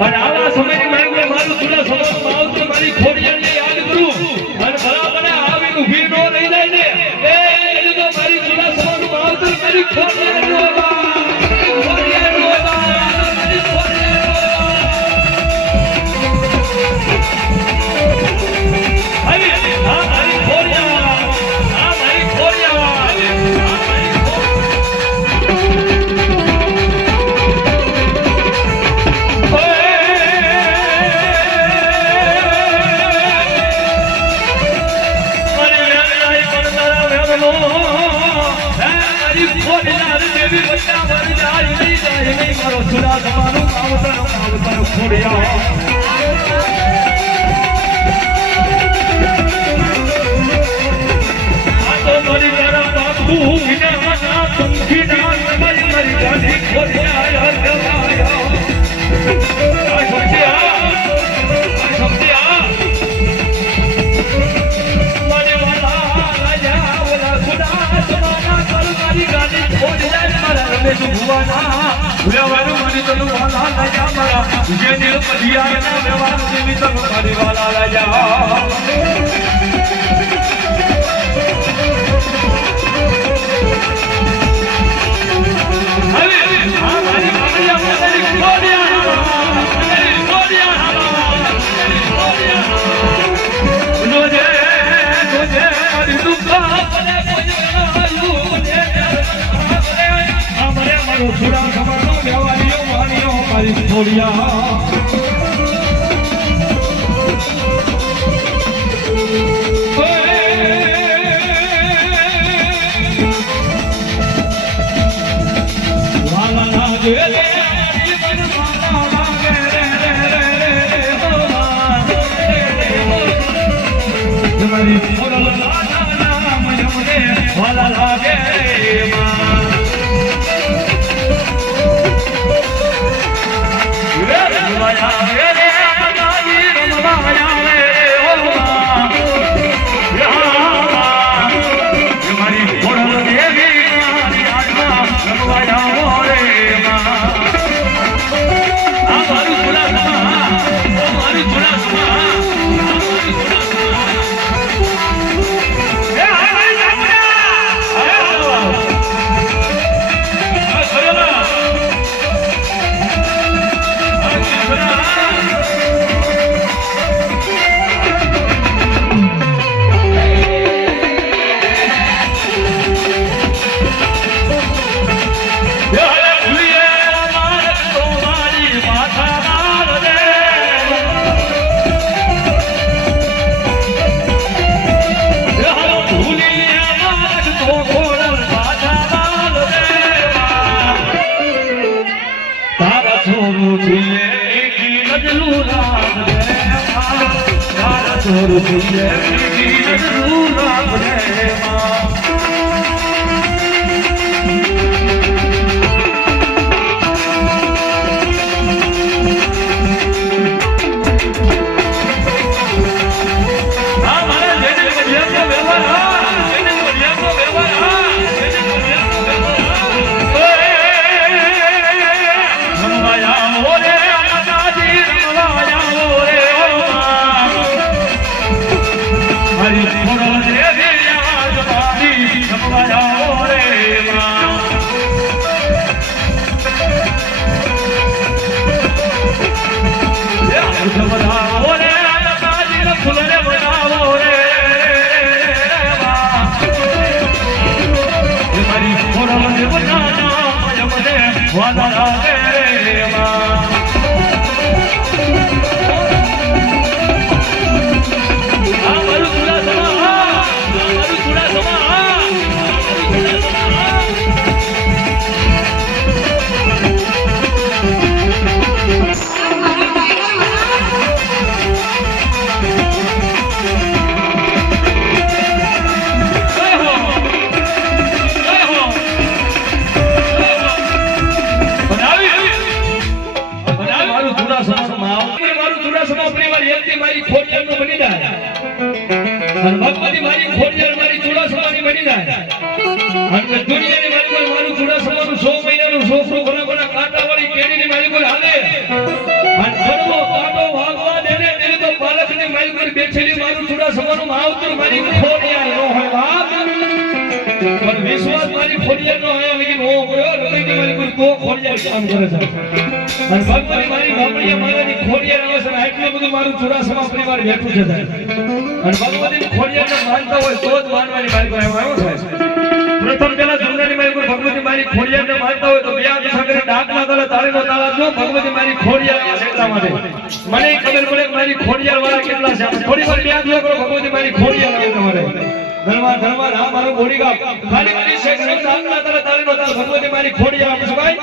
અને આવા સમયની માંગને મારું જૂના સમયમાં આવતું મારી ખોડિયાને યાદ કરું અને બરાબર આવી ઊભી નો રહી જાય ને એ તો મારી જૂના સમયનું આવતું મારી ખોડિયાનો જાય અને દુનિયાની મારી કોઈ મારું ચુડાસમાનું 100 મહિનાનું છોકરું ઘણા કાંટાવાળી કેડીની મારી કોઈ હાલે અને ઘરનો કાંટો વાગવા દે ને તેને તો પાલકની મારી કોઈ બેઠેલી મારું ચુડાસમાનું માવતર મારી ખોડિયાર નો હોય બાપ પણ વિશ્વાસ મારી ખોડિયાર નો હોય લેકિન ઓ ગયો રમીની મારી કોઈ તો ખોડિયાર કામ કરે છે અને ભગવાન મારી બાપડિયા મારાની ખોડિયાર આવે છે આટલું બધું મારું ચુડાસમા પરિવાર બેઠું છે અને ભગવતીની ખોડિયારને માનતા હોય તો જ માનવાની મારી કોઈ આવ્યો થાય પ્રથમ પેલા જમનાની મારી કોઈ ભગવતી મારી ખોડિયારને માનતા હોય તો બે હાથ સાગરે ડાકના તળે તાળીનો તાળા જો ભગવતી મારી ખોડિયાર આવે છે એટલા માટે મને ખબર પડે કે મારી ખોડિયાર વાળા કેટલા છે થોડી વાર બે હાથ કરો ભગવતી મારી ખોડિયાર આવે તમારે ધર્મા આ મારું બોડીગામ ખાલી મારી શેખ ડાકના તળે તાળીનો તાળ ભગવતી મારી ખોડિયાર આવે છે ભાઈ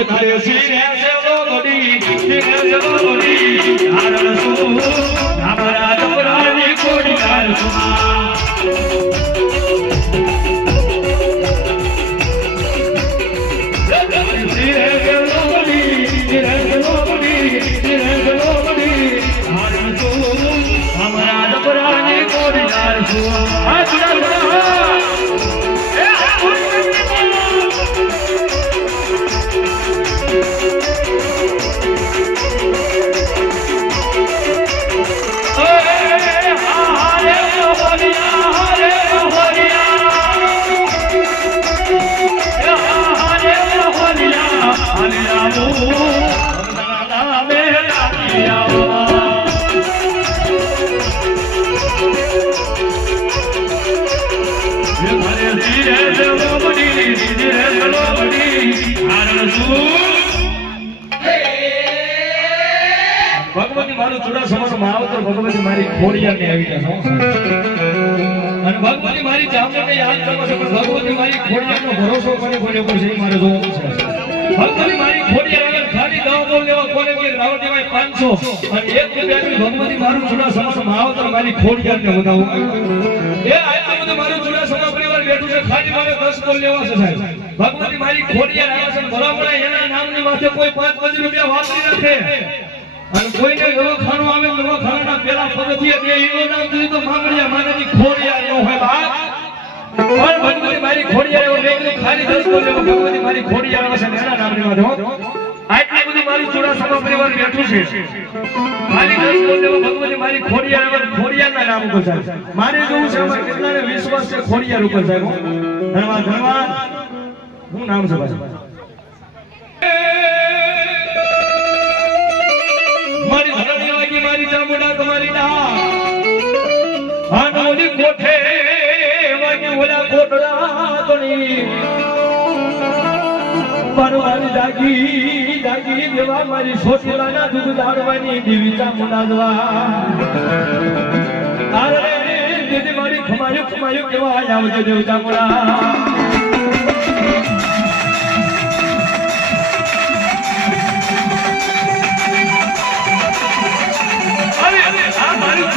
એ તારે સીને છે બોડી સીને છે બોડી આરણ સુ અમારા દમરાની ખોડિયાર સુમા ભગવતી મારું ચુડાસમાનું માવતર ભગવતી મારી ખોડિયારને આવી ગયા અને ભગવતી મારી જામનને યાદ કરવા છે પણ ભગવતી મારી ખોડિયારનો ભરોસો કોને ઉપર છે એ મારે જોવું છે ભગવતી મારી ખોડિયાર આગળ ખાલી દવા બોલ લેવા કોને કે રાવણ દેવાય 500 અને 1 રૂપિયાની ભગવતી મારું ચુડાસમાનું માવતર મારી ખોડિયારને બતાવું એ આટલું બધું મારું ચુડાસમા પરિવાર બેઠું છે ખાલી મારે 10 બોલ લેવા છે સાહેબ ભગવતી મારી ખોડિયાર આવે છે બરાબર એના નામની માથે કોઈ 5 રૂપિયા વાપરી નાખે અને કોઈને દવાખાનું આવે દવાખાનાના પેલા પગથિયે કે ઈનો નામ દીધું તો માંગણિયા માતાની ખોડિયાર નો હોય બાપ પણ ભગવતી મારી ખોડિયાર એવો મેં ખાલી 10 બોલ લેવા ભગવતી મારી ખોડિયાર આવે છે એના નામની માથે હો આટલી બધું મારું ચુડાસમા પરિવાર બેઠું છે ખાલી 10 બોલ લેવા ભગવતી મારી ખોડિયાર આવે ખોડિયારના નામ ઉપર સાહેબ મારે જોવું છે અમાર કેટલાને વિશ્વાસ છે ખોડિયાર ઉપર સાહેબ ધન્યવાદ હું નામ છે ભાઈ મારી ધરણી વાગી મારી ચામુંડા તમારી ના આનોની કોઠે વાગી ઓલા કોટડા તોની પરવાની દાગી દેવા મારી સોટીલાના દૂધ દાડવાની દેવી ચામુંડા દવા અરે દીદી મારી ખમાયું કેવા આવજે દેવ ચામુંડા મારી